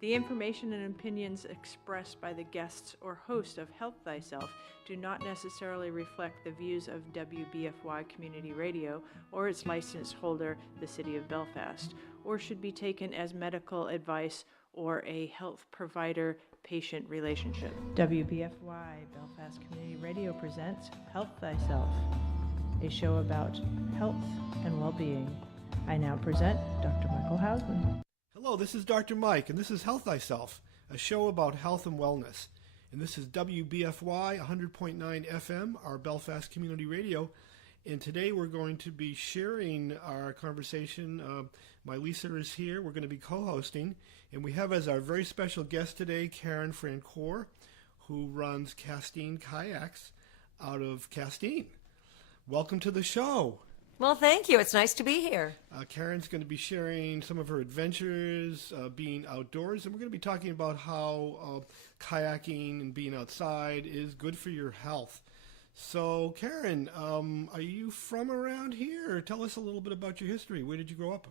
The information and opinions expressed by the guests or host of Health Thyself do not necessarily reflect the views of WBFY Community Radio or its license holder, the City of Belfast, or should be taken as medical advice or a health provider-patient relationship. WBFY Belfast Community Radio presents Health Thyself, a show about health and well-being. I now present Dr. Michael Hausman. Hello, this is Dr. Mike, and this is Health Thyself, a show about health and wellness. And this is WBFY 100.9 FM, our Belfast Community Radio. And today we're going to be sharing our conversation. My Lisa is here. We're going to be co-hosting. And we have as our very special guest today, Karen Franceur, who runs Kyacking Kayaks out of Castine. Welcome to the show. Well, thank you. It's nice to be here. Karen's going to be sharing some of her adventures being outdoors, and we're going to be talking about how kayaking and being outside is good for your health. So, Karen, are you from around here? Tell us a little bit about your history. Where did you grow up?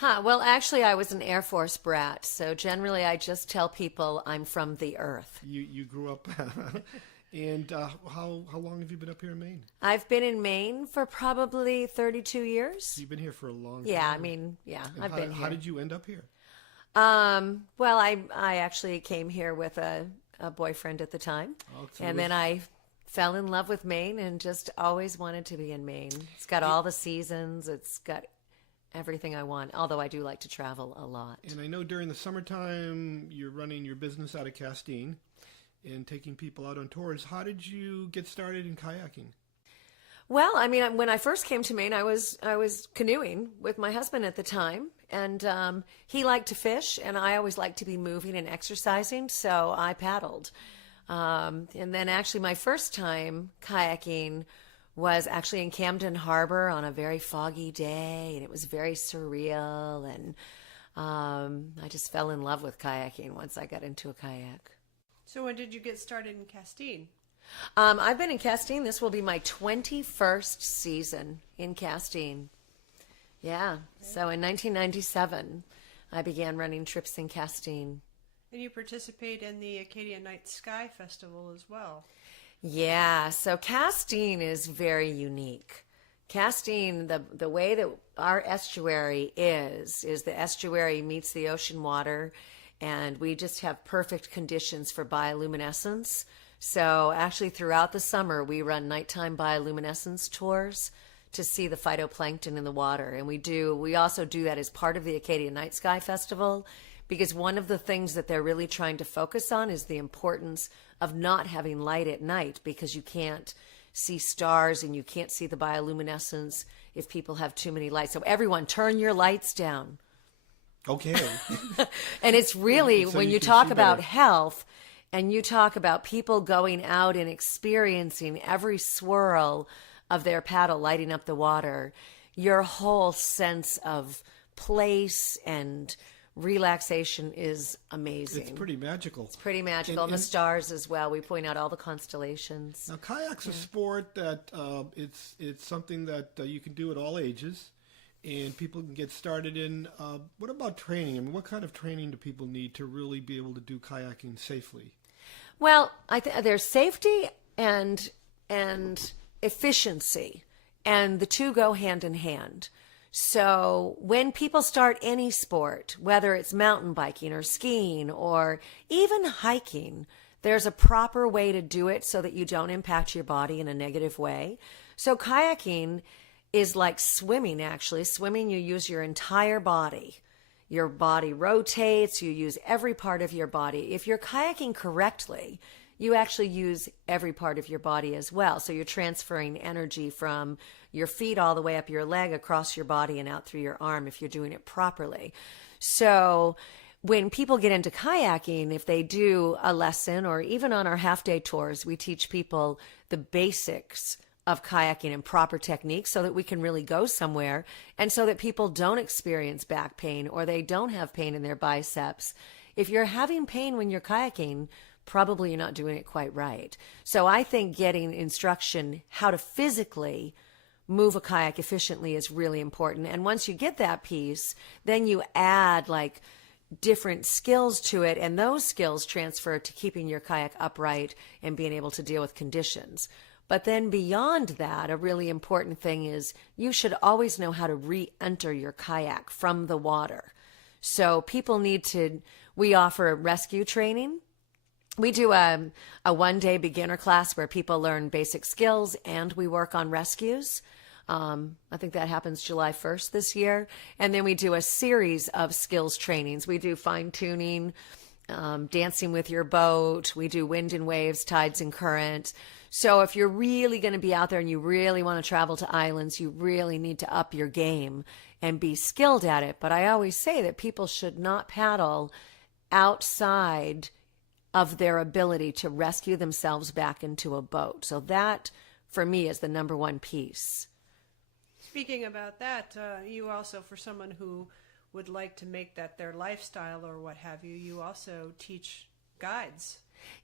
Well, actually, I was an Air Force brat, so generally I just tell people I'm from the earth. You grew up... And how long have you been up here in Maine? I've been in Maine for probably 32 years. So you've been here for a long time. Yeah, I've been here. How did you end up here? Well, I actually came here with a boyfriend at the time. And then I fell in love with Maine and just always wanted to be in Maine. It's got all the seasons. It's got everything I want, although I do like to travel a lot. And I know during the summertime you're running your business out of Castine and taking people out on tours. How did you get started in kayaking? Well, I mean, when I first came to Maine, I was canoeing with my husband at the time, and he liked to fish, and I always liked to be moving and exercising, so I paddled. And then actually my first time kayaking was actually in Camden Harbor on a very foggy day, and it was very surreal, and I just fell in love with kayaking once I got into a kayak. So when did you get started in Castine? I've been in Castine. This will be my 21st season in Castine. Yeah. Okay. So in 1997, I began running trips in Castine. And you participate in the Acadian Night Sky Festival as well. Yeah. So Castine is very unique. Castine, the way that our estuary is the estuary meets the ocean water, and we just have perfect conditions for bioluminescence. So actually throughout the summer, we run nighttime bioluminescence tours to see the phytoplankton in the water. And we also do that as part of the Acadian Night Sky Festival, because one of the things that they're really trying to focus on is the importance of not having light at night, because you can't see stars and you can't see the bioluminescence if people have too many lights. So everyone, turn your lights down. Okay. And it's really, so when you talk about health and you talk about people going out and experiencing every swirl of their paddle lighting up the water, your whole sense of place and relaxation is amazing. It's pretty magical. It's pretty magical. And the stars as well. We point out all the constellations. Now, kayak's a sport that it's something that you can do at all ages. And people can get started in. What about training? I mean, what kind of training do people need to really be able to do kayaking safely? Well, there's safety and efficiency, and the two go hand in hand. So when people start any sport, whether it's mountain biking or skiing or even hiking, there's a proper way to do it so that you don't impact your body in a negative way. So kayaking is like swimming, actually. Swimming, you use your entire body. Your body rotates, you use every part of your body. If you're kayaking correctly, you actually use every part of your body as well. So you're transferring energy from your feet all the way up your leg, across your body, and out through your arm if you're doing it properly. So when people get into kayaking, if they do a lesson, or even on our half-day tours, we teach people the basics of kayaking and proper techniques so that we can really go somewhere, and so that people don't experience back pain or they don't have pain in their biceps. If you're having pain when you're kayaking, probably you're not doing it quite right. So I think getting instruction how to physically move a kayak efficiently is really important. And once you get that piece, then you add like different skills to it, and those skills transfer to keeping your kayak upright and being able to deal with conditions. But then beyond that, a really important thing is you should always know how to re-enter your kayak from the water. So people we offer rescue training. We do a one-day beginner class where people learn basic skills and we work on rescues. I think that happens July 1st this year. And then we do a series of skills trainings. We do fine-tuning, dancing with your boat. We do wind and waves, tides and currents. So if you're really going to be out there and you really want to travel to islands, you really need to up your game and be skilled at it. But I always say that people should not paddle outside of their ability to rescue themselves back into a boat. So that, for me, is the number one piece. Speaking about that, you also, for someone who would like to make that their lifestyle or what have you, you also teach guides.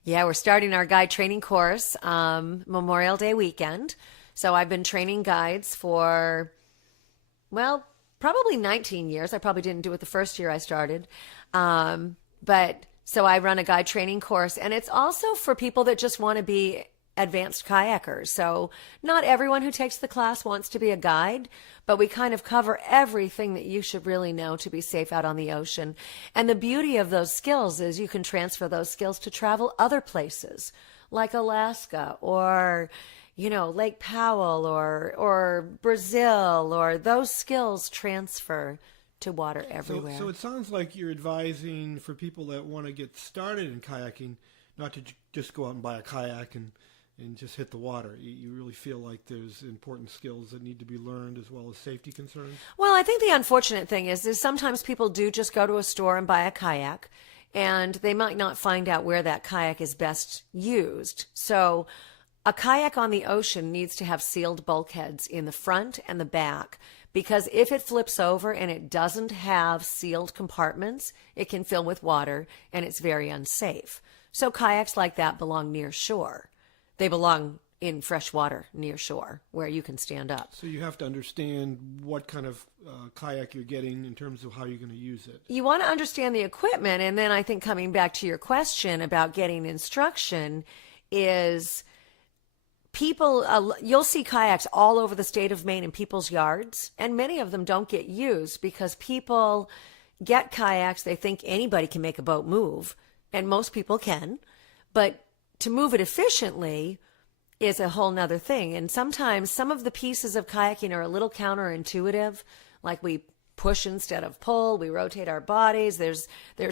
Yeah, we're starting our guide training course Memorial Day weekend. So I've been training guides for, well, probably 19 years. I probably didn't do it the first year I started. But so I run a guide training course, and it's also for people that just want to be advanced kayakers. So not everyone who takes the class wants to be a guide, but we kind of cover everything that you should really know to be safe out on the ocean. And the beauty of those skills is you can transfer those skills to travel other places like Alaska or, Lake Powell or Brazil, or those skills transfer to water everywhere. So it sounds like you're advising for people that want to get started in kayaking not to just go out and buy a kayak and just hit the water. You really feel like there's important skills that need to be learned as well as safety concerns? Well, I think the unfortunate thing is sometimes people do just go to a store and buy a kayak, and they might not find out where that kayak is best used. So a kayak on the ocean needs to have sealed bulkheads in the front and the back, because if it flips over and it doesn't have sealed compartments, it can fill with water and it's very unsafe. So kayaks like that belong near shore. They belong in fresh water near shore where you can stand up. So you have to understand what kind of kayak you're getting in terms of how you're going to use it. You want to understand the equipment. And then I think coming back to your question about getting instruction is you'll see kayaks all over the state of Maine in people's yards, and many of them don't get used because people get kayaks. They think anybody can make a boat move, and most people can, but to move it efficiently is a whole nother thing. And sometimes some of the pieces of kayaking are a little counterintuitive, like we push instead of pull, we rotate our bodies. There's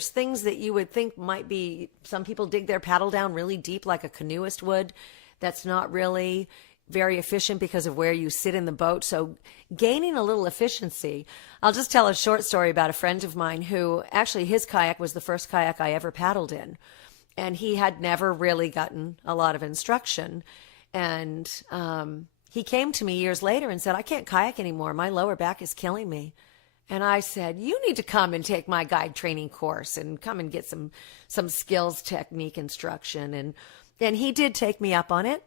things that you would think might be, some people dig their paddle down really deep like a canoeist would. That's not really very efficient because of where you sit in the boat. So gaining a little efficiency. I'll just tell a short story about a friend of mine who actually his kayak was the first kayak I ever paddled in. And he had never really gotten a lot of instruction. And he came to me years later and said, I can't kayak anymore. My lower back is killing me. And I said, you need to come and take my guide training course and come and get some skills, technique, instruction. And he did take me up on it.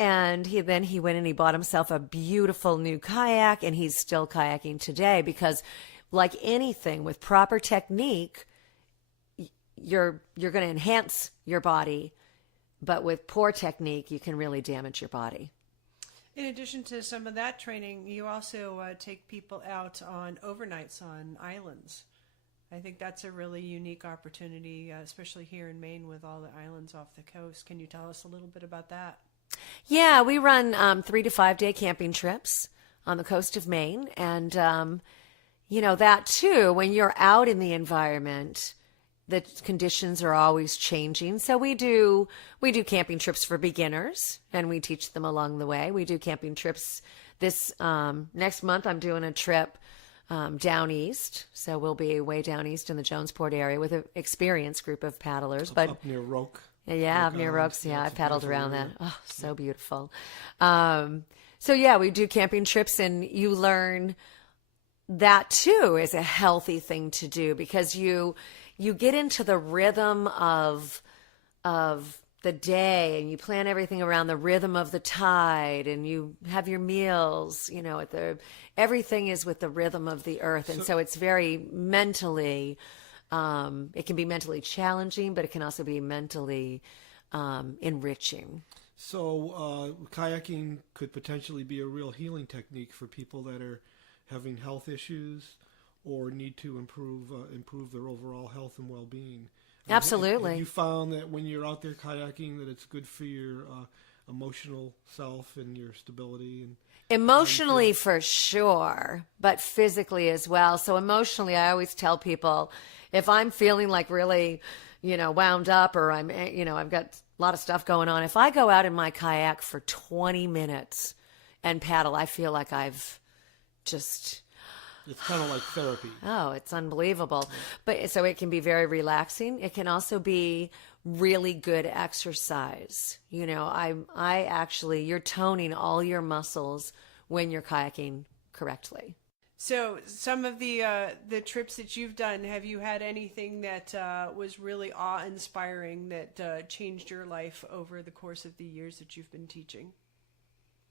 And he went and he bought himself a beautiful new kayak, and he's still kayaking today because, like anything with proper technique, you're going to enhance your body, but with poor technique, you can really damage your body. In addition to some of that training, you also take people out on overnights on islands. I think that's a really unique opportunity, especially here in Maine with all the islands off the coast. Can you tell us a little bit about that? Yeah, we run 3 to 5 day camping trips on the coast of Maine. And, that too, when you're out in the environment, the conditions are always changing. So we do camping trips for beginners, and we teach them along the way. We do camping trips this next month. I'm doing a trip down east. So we'll be way down east in the Jonesport area with an experienced group of paddlers. But up near Roque. Yeah, up near Roques. Yeah, I paddled around that. Oh, so beautiful. We do camping trips, and you learn that too is a healthy thing to do because you get into the rhythm of the day, and you plan everything around the rhythm of the tide, and you have your meals, everything is with the rhythm of the earth. And so it's very mentally It can be mentally challenging, but it can also be mentally enriching. So kayaking could potentially be a real healing technique for people that are having health issues or need to improve their overall health and well-being. Absolutely. Have you found that when you're out there kayaking that it's good for your emotional self and your stability? And Emotionally for sure, but physically as well. So emotionally, I always tell people if I'm feeling like really, wound up, or I've got a lot of stuff going on, if I go out in my kayak for 20 minutes and paddle, I feel like I've just... It's kind of like therapy. Oh, it's unbelievable. But so it can be very relaxing. It can also be really good exercise. I actually, you're toning all your muscles when you're kayaking correctly. So some of the trips that you've done, have you had anything that was really awe-inspiring that changed your life over the course of the years that you've been teaching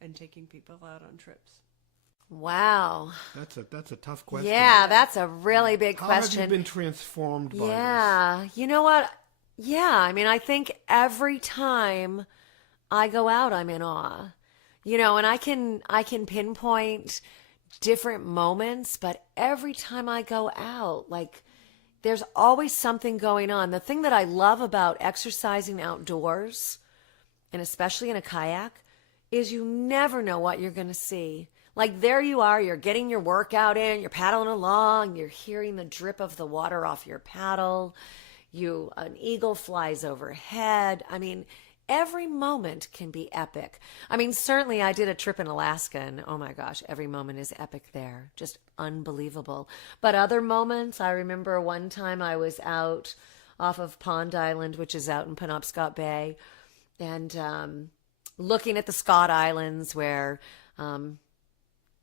and taking people out on trips? Wow. That's a tough question. Yeah, that's a really big question. How have you been transformed by this? Yeah. You know what? Yeah, I think every time I go out, I'm in awe. And I can pinpoint different moments, but every time I go out, there's always something going on. The thing that I love about exercising outdoors, and especially in a kayak, is you never know what you're going to see. There you are, you're getting your workout in, you're paddling along, you're hearing the drip of the water off your paddle, an eagle flies overhead. Every moment can be epic. Certainly I did a trip in Alaska, and oh my gosh, every moment is epic there. Just unbelievable. But other moments, I remember one time I was out off of Pond Island, which is out in Penobscot Bay, and looking at the Scott Islands where...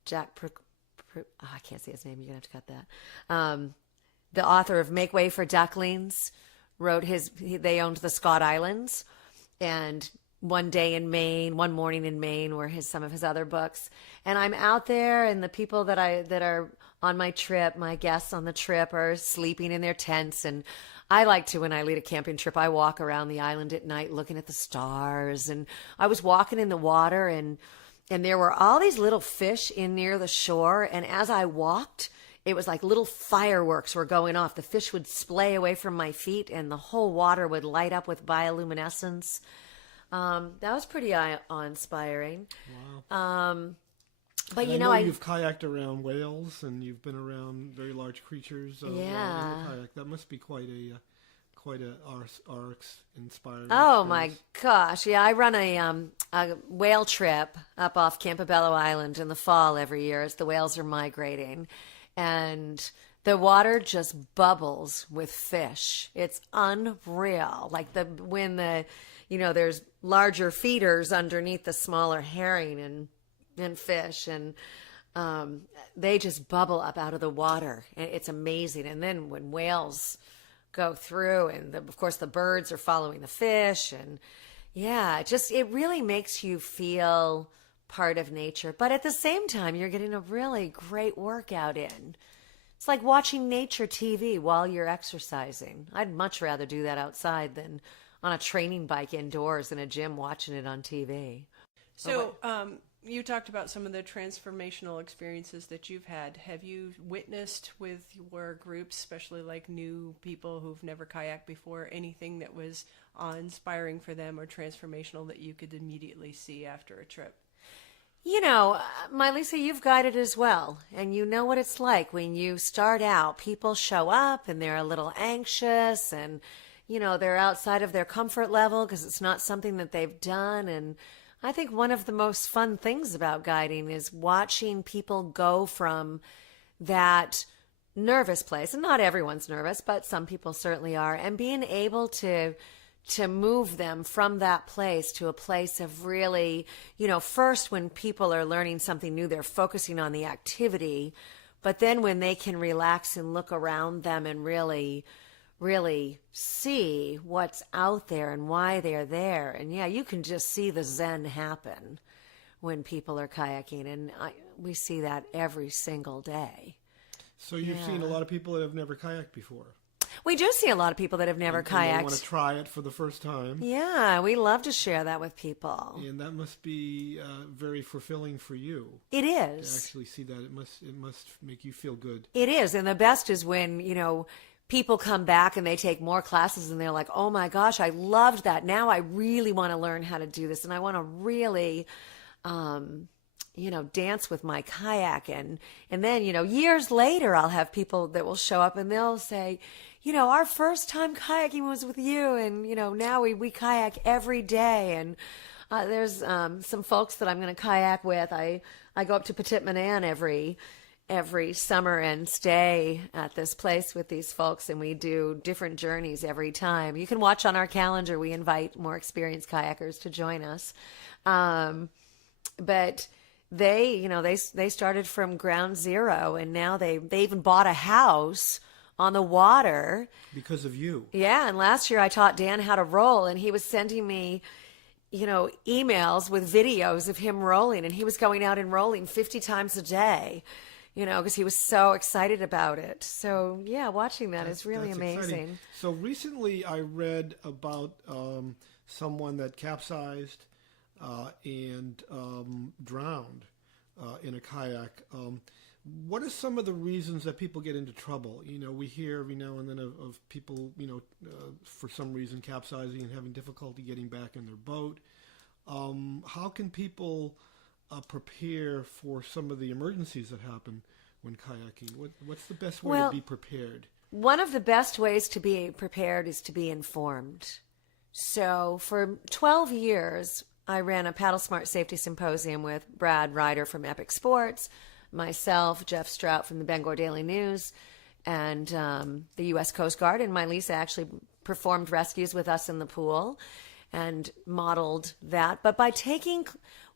I can't say his name. You're going to have to cut that. The author of Make Way for Ducklings wrote they owned the Scott Islands. And one morning in Maine were some of his other books. And I'm out there, and the people that are on my trip, my guests on the trip, are sleeping in their tents. And I like to, when I lead a camping trip, I walk around the island at night looking at the stars. And I was walking in the water, and there were all these little fish near the shore. And as I walked, it was like little fireworks were going off. The fish would splay away from my feet, and the whole water would light up with bioluminescence. That was pretty awe-inspiring. Wow. But I know you've kayaked around whales, and you've been around very large creatures. In the kayak. That must be quite a inspiring. Oh my gosh! Yeah, I run a whale trip up off Campobello Island in the fall every year as the whales are migrating, and the water just bubbles with fish. It's unreal. There's larger feeders underneath the smaller herring and fish, and they just bubble up out of the water. And it's amazing. And then when whales go through, and of course the birds are following the fish, and it really makes you feel part of nature. But at the same time, you're getting a really great workout in. It's like watching nature TV while you're exercising. I'd much rather do that outside than on a training bike indoors in a gym watching it on TV. So, you talked about some of the transformational experiences that you've had. Have you witnessed with your groups, especially like new people who've never kayaked before, anything that was inspiring for them or transformational that you could immediately see after a trip? My Lisa, you've guided as well, and you know what it's like when you start out. People show up and they're a little anxious, and they're outside of their comfort level because it's not something that they've done. And I think one of the most fun things about guiding is watching people go from that nervous place, and not everyone's nervous, but some people certainly are, and being able to move them from that place to a place of really, first when people are learning something new, they're focusing on the activity, but then when they can relax and look around them and really see what's out there and why they're there. And you can just see the zen happen when people are kayaking, and we see that every single day. So you've seen a lot of people that have never kayaked before. We do see a lot of people that have never and kayaked. they want to try it for the first time. Yeah, we love to share that with people. And that must be very fulfilling for you. It To is. actually see that, it must make you feel good. It is. And the best is when, people come back and they take more classes and they're like, oh my gosh, I loved that. Now I really want to learn how to do this. And I want to really, dance with my kayak. And then, years later, I'll have people that will show up and they'll say, our first time kayaking was with you. And, now we kayak every day. And there's some folks that I'm going to kayak with. I go up to Petit Manan every summer and stay at this place with these folks, and we do different journeys every time. You can watch on our calendar. We invite more experienced kayakers to join us. But they started from ground zero, and now they even bought a house on the water. Because of you. Yeah, and last year I taught Dan how to roll, and he was sending me emails with videos of him rolling, and he was going out and rolling 50 times a day. Because he was so excited about it. So, yeah, watching that's really amazing. Exciting. So recently I read about someone that capsized and drowned in a kayak. What are some of the reasons that people get into trouble? We hear every now and then of people, for some reason capsizing and having difficulty getting back in their boat. How can people prepare for some of the emergencies that happen when kayaking? What's the best way to be prepared? One of the best ways to be prepared is to be informed. So for 12 years, I ran a Paddle Smart Safety Symposium with Brad Ryder from Epic Sports, myself, Jeff Strout from the Bangor Daily News, and the U.S. Coast Guard. And my Lisa actually performed rescues with us in the pool and modeled that. But by taking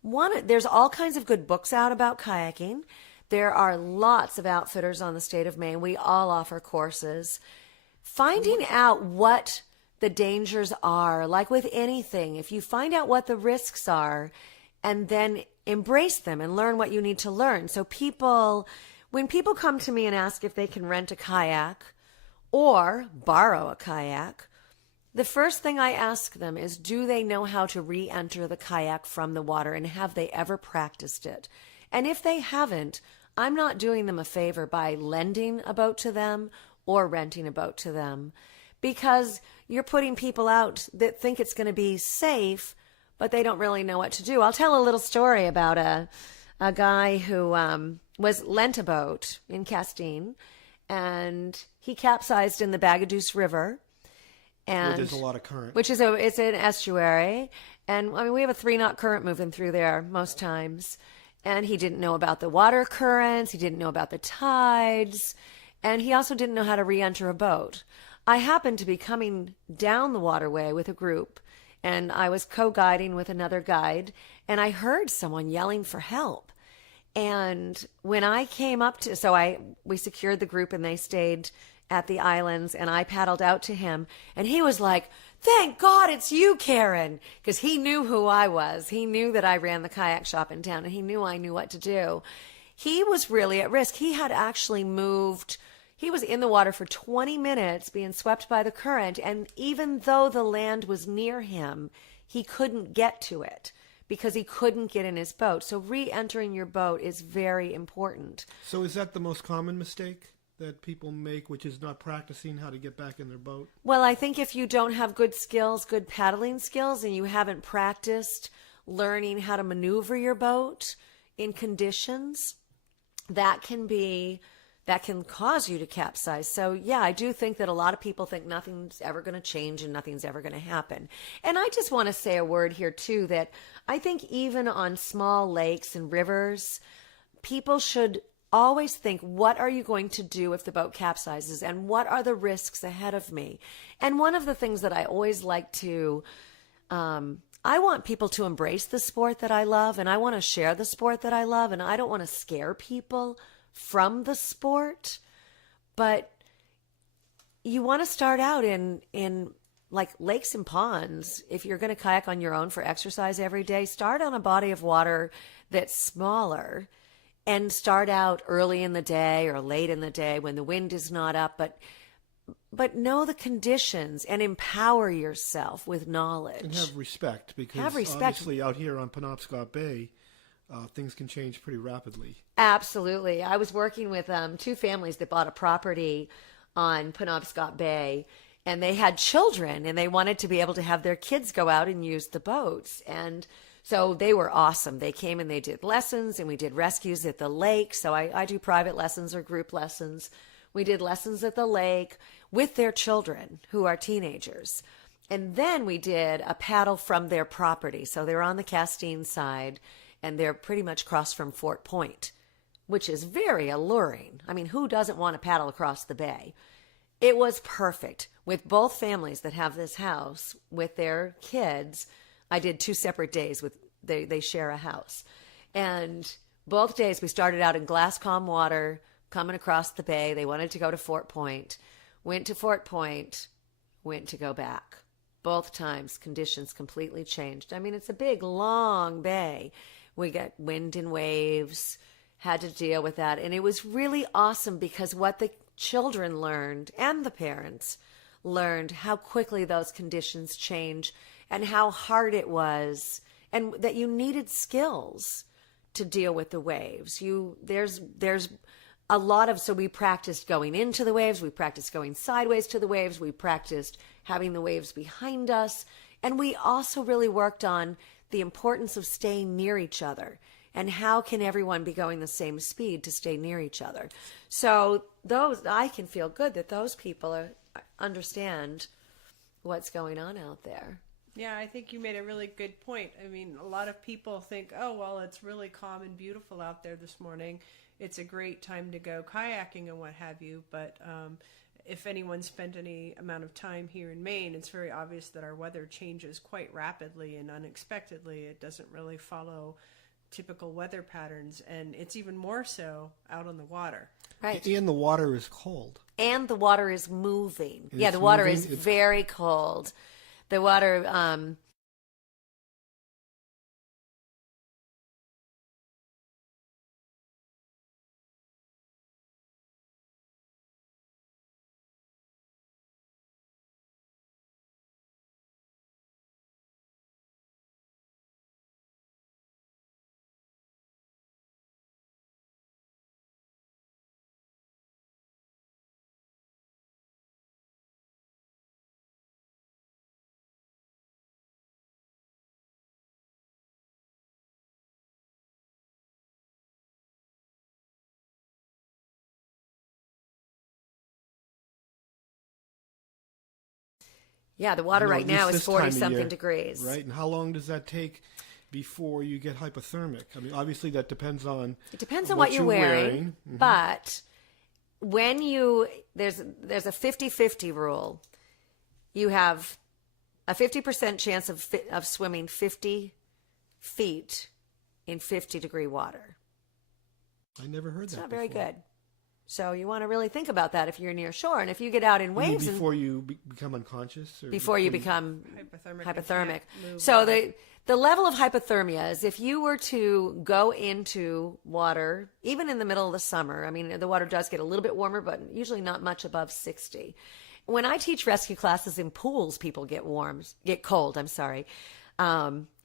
there's all kinds of good books out about kayaking. There are lots of outfitters on the state of Maine. We all offer courses. Finding out what the dangers are, like with anything, if you find out what the risks are and then embrace them and learn what you need to learn. So when people come to me and ask if they can rent a kayak or borrow a kayak, the first thing I ask them is, do they know how to re-enter the kayak from the water, and have they ever practiced it? And if they haven't, I'm not doing them a favor by lending a boat to them or renting a boat to them, because you're putting people out that think it's going to be safe, but they don't really know what to do. I'll tell a little story about a guy who was lent a boat in Castine, and he capsized in the Bagaduce River. Where there's a lot of current. It's an estuary. And we have a 3-knot current moving through there most times. And he didn't know about the water currents. He didn't know about the tides. And he also didn't know how to re-enter a boat. I happened to be coming down the waterway with a group, and I was co-guiding with another guide, and I heard someone yelling for help. And when I came up we secured the group, and they stayed at the islands, and I paddled out to him, and he was like, "Thank God it's you, Karen," because he knew who I was. He knew that I ran the kayak shop in town, and he knew I knew what to do. He was really at risk. He had actually moved. He was in the water for 20 minutes being swept by the current, and even though the land was near him, he couldn't get to it because he couldn't get in his boat. So re-entering your boat is very important. So is that the most common mistake that people make, which is not practicing how to get back in their boat? Well, I think if you don't have good paddling skills, and you haven't practiced learning how to maneuver your boat in conditions, that can cause you to capsize. So yeah, I do think that a lot of people think nothing's ever going to change and nothing's ever going to happen. And I just want to say a word here too, that I think even on small lakes and rivers, people should always think, what are you going to do if the boat capsizes, and what are the risks ahead of me? And one of the things that I always like to, I want people to embrace the sport that I love, and I want to share the sport that I love, and I don't want to scare people from the sport, but you want to start out in like lakes and ponds. If you're going to kayak on your own for exercise every day, start on a body of water that's smaller, and start out early in the day or late in the day when the wind is not up, but but know the conditions and empower yourself with knowledge. And have respect, because Have respect. obviously out here on Penobscot Bay, things can change pretty rapidly. Absolutely. I was working with two families that bought a property on Penobscot Bay, and they had children, and they wanted to be able to have their kids go out and use the boats. And so they were awesome. They came and they did lessons, and we did rescues at the lake. So I do private lessons or group lessons. We did lessons at the lake with their children who are teenagers. And then we did a paddle from their property. So they're on the Castine side, and they're pretty much across from Fort Point, which is very alluring. I mean, who doesn't want to paddle across the bay? It was perfect. With both families that have this house with their kids, I did 2 separate days. They share a house. And both days we started out in glass calm water, coming across the bay. They wanted to go to Fort Point. Went to Fort Point, went to go back. Both times conditions completely changed. I mean, it's a big, long bay. We got wind and waves, had to deal with that. And it was really awesome because what the children learned and the parents learned how quickly those conditions change and how hard it was, and that you needed skills to deal with the waves. There's a lot of, so we practiced going into the waves, we practiced going sideways to the waves, we practiced having the waves behind us, and we also really worked on the importance of staying near each other and how can everyone be going the same speed to stay near each other. So I can feel good that those people understand what's going on out there. Yeah, I think you made a really good point. I mean, a lot of people think, oh, well, it's really calm and beautiful out there this morning. It's a great time to go kayaking and what have you. But if anyone spent any amount of time here in Maine, it's very obvious that our weather changes quite rapidly and unexpectedly. It doesn't really follow typical weather patterns, and it's even more so out on the water. Right. And the water is cold. And the water is moving. And yeah, the water is very cold. The water, yeah, the water right now is 40-something degrees. Right, and how long does that take before you get hypothermic? I mean, obviously that depends on... It depends on what you're wearing. Mm-hmm. But when there's a 50-50 rule. You have a 50% chance of swimming 50 feet in 50-degree water. I never heard that. It's not very good. So you want to really think about that if you're near shore. And if you get out in waves... before you become unconscious? Or before you become hypothermic. So the level of hypothermia is if you were to go into water, even in the middle of the summer, I mean, the water does get a little bit warmer, but usually not much above 60. When I teach rescue classes in pools, people get cold,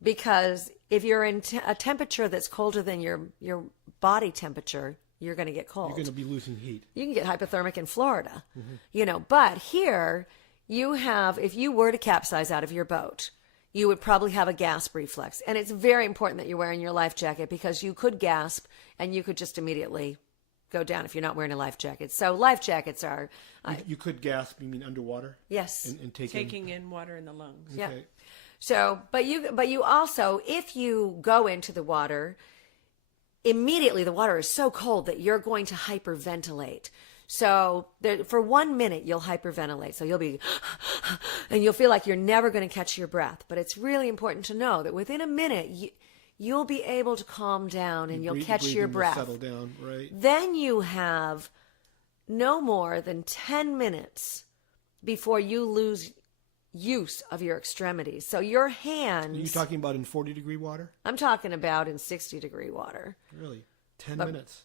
because if you're in a temperature that's colder than your body temperature, you're going to get cold. You're going to be losing heat. You can get hypothermic in Florida, but here you have, if you were to capsize out of your boat, you would probably have a gasp reflex. And it's very important that you're wearing your life jacket because you could gasp and you could just immediately go down if you're not wearing a life jacket. So life jackets are... you could gasp, you mean underwater? Yes. And taking in water in the lungs. Yeah. Okay. So, but you also, if you go into the water, immediately the water is so cold that you're going to hyperventilate. So for 1 minute, you'll hyperventilate. So you'll be, and you'll feel like you're never going to catch your breath. But it's really important to know that within a minute, you'll be able to calm down and you'll catch your breath. Settle down, right? Then you have no more than 10 minutes before you lose use of your extremities. So your hands... Are you talking about in 40-degree water? I'm talking about in 60-degree water. Really? 10 minutes?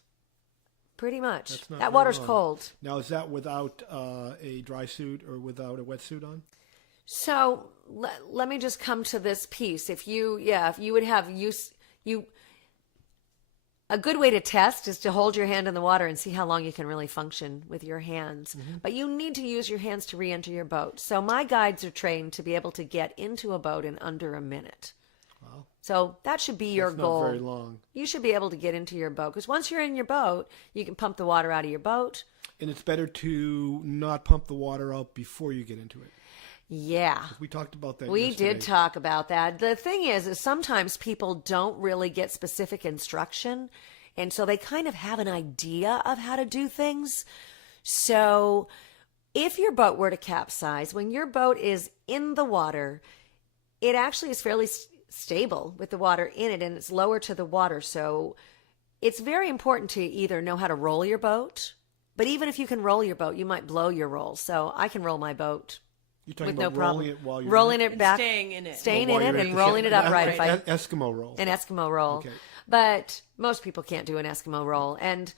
Pretty much. That's not That very water's long. cold. Now, is that without a dry suit or without a wetsuit on? So let me just come to this piece. If you would have a good way to test is to hold your hand in the water and see how long you can really function with your hands. Mm-hmm. But you need to use your hands to re-enter your boat. So my guides are trained to be able to get into a boat in under a minute. Wow. So that should be your That's goal. not very long. You should be able to get into your boat because once you're in your boat, you can pump the water out of your boat. And it's better to not pump the water out before you get into it. Yeah. We talked about that We yesterday. did talk about that. The thing is sometimes people don't really get specific instruction, and so they kind of have an idea of how to do things. So if your boat were to capsize, when your boat is in the water, it actually is fairly stable with the water in it, and it's lower to the water. So it's very important to either know how to roll your boat, but even if you can roll your boat, you might blow your roll. So I can roll my boat You're talking with about no problem. rolling it while you're rolling in it back, staying in it. staying While in you're it, at and the rolling ship. it upright. If I Eskimo roll. an Eskimo roll. Okay. But most people can't do an Eskimo roll. And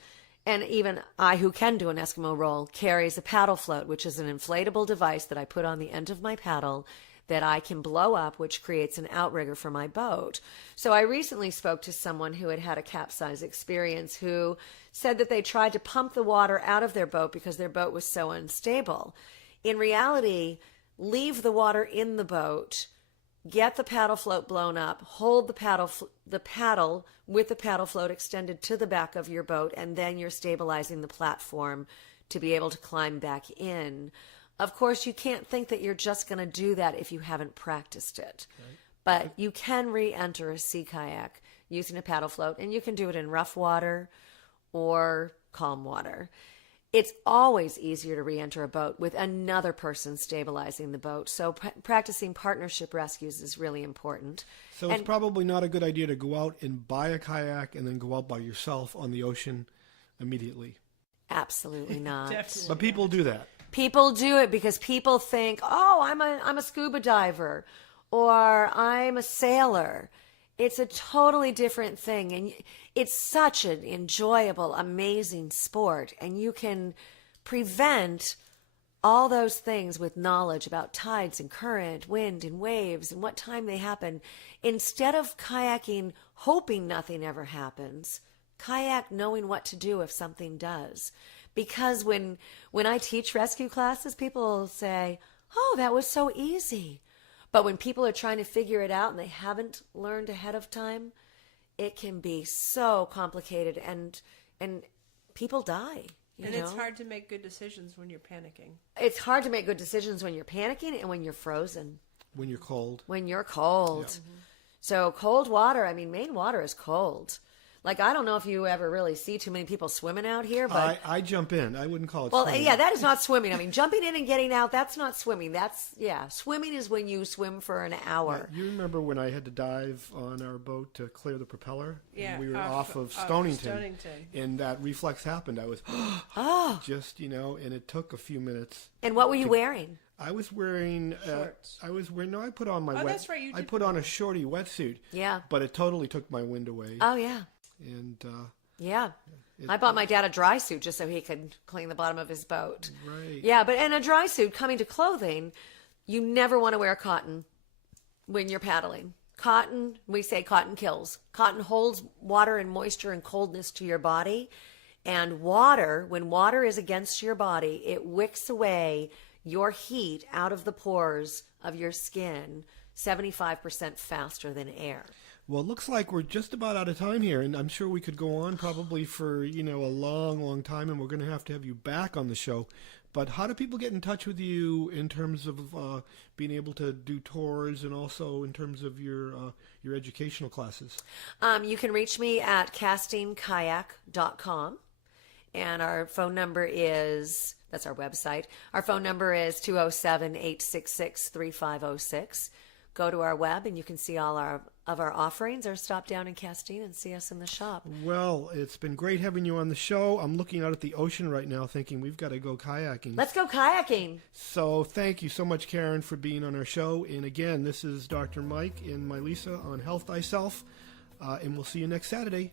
even I, who can do an Eskimo roll, carries a paddle float, which is an inflatable device that I put on the end of my paddle that I can blow up, which creates an outrigger for my boat. So I recently spoke to someone who had had a capsize experience who said that they tried to pump the water out of their boat because their boat was so unstable. In reality, leave the water in the boat, get the paddle float blown up, hold the paddle with the paddle float extended to the back of your boat, and then you're stabilizing the platform to be able to climb back in. Of course, you can't think that you're just going to do that if you haven't practiced it. Right. But you can re-enter a sea kayak using a paddle float, and you can do it in rough water or calm water. It's always easier to re-enter a boat with another person stabilizing the boat. So practicing partnership rescues is really important. So it's probably not a good idea to go out and buy a kayak and then go out by yourself on the ocean immediately. Absolutely not. Definitely. But people do that. People do it because people think, oh, I'm a scuba diver or I'm a sailor. It's a totally different thing. And it's such an enjoyable, amazing sport. And you can prevent all those things with knowledge about tides and current, wind and waves and what time they happen. Instead of kayaking, hoping nothing ever happens, kayak knowing what to do if something does. Because when I teach rescue classes, people say, oh, that was so easy. But when people are trying to figure it out and they haven't learned ahead of time, it can be so complicated and people die. You know? It's hard to make good decisions when you're panicking. It's hard to make good decisions when you're panicking and when you're frozen. When you're cold. When you're cold. Yeah. So cold water, I mean, Maine water is cold. Like, I don't know if you ever really see too many people swimming out here, but... I jump in. I wouldn't call it well, swimming. yeah, that is not swimming. I mean, jumping in and getting out, that's not swimming. Swimming is when you swim for an hour. Yeah, you remember when I had to dive on our boat to clear the propeller? Yeah. And we were off of Stonington. And that reflex happened. I was just, and it took a few minutes. And what were you wearing? I was wearing shorts. I put on my that's right, I put on a shorty wetsuit. Yeah. But it totally took my wind away. Oh, yeah. And yeah. I bought my dad a dry suit just so he could clean the bottom of his boat. Right. Yeah, but in a dry suit, coming to clothing, you never want to wear cotton when you're paddling. Cotton, we say cotton kills. Cotton holds water and moisture and coldness to your body. And water, when water is against your body, it wicks away your heat out of the pores of your skin 75% faster than air. Well, it looks like we're just about out of time here, and I'm sure we could go on probably for, a long, long time, and we're going to have you back on the show. But how do people get in touch with you in terms of being able to do tours and also in terms of your educational classes? You can reach me at castingkayak.com, and our phone number is, that's our website, our phone number is 207-866-3506. Go to our web and you can see all of our offerings, or stop down in Castine and see us in the shop. Well, it's been great having you on the show. I'm looking out at the ocean right now thinking we've got to go kayaking. Let's go kayaking. So thank you so much, Karen, for being on our show. And again, this is Dr. Mike and my Lisa on Health Thyself. And we'll see you next Saturday.